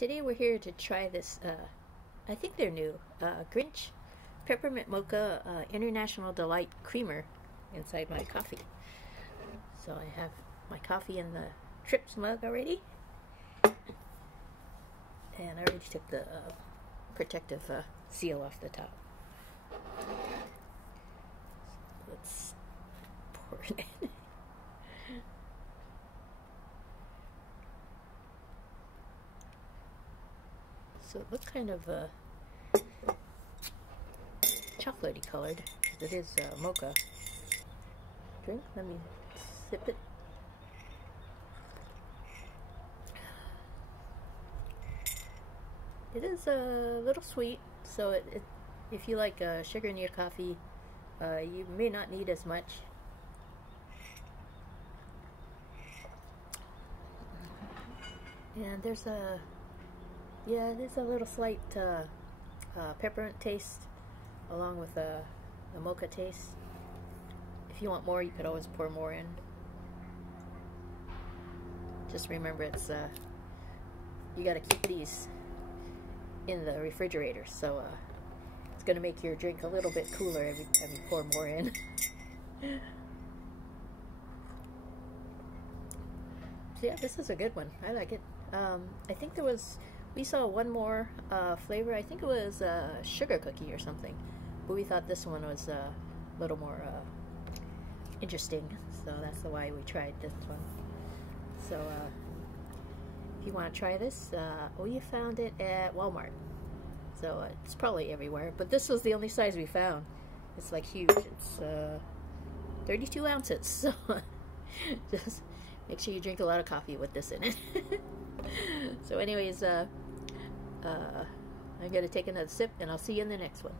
Today we're here to try this, I think they're new, Grinch Peppermint Mocha International Delight Creamer inside my coffee. So I have my coffee in the Trips mug already. And I already took the protective seal off the top. Let's pour it in. So it looks kind of chocolatey colored, because it is mocha drink. Let me sip it. It is a little sweet, so if you like sugar in your coffee, you may not need as much. And there's a little slight peppermint taste along with the mocha taste. If you want more, you could always pour more in. Just remember, it's you got to keep these in the refrigerator, so it's going to make your drink a little bit cooler every time you pour more in. So yeah, this is a good one. I like it. I think we saw one more flavor. I think it was sugar cookie or something, but we thought this one was a little more interesting, so that's why we tried this one. So if you want to try this, we found it at Walmart, so it's probably everywhere, but this was the only size we found. It's like huge. It's 32 ounces, so just make sure you drink a lot of coffee with this in it. So anyways, I'm going to take another sip, and I'll see you in the next one.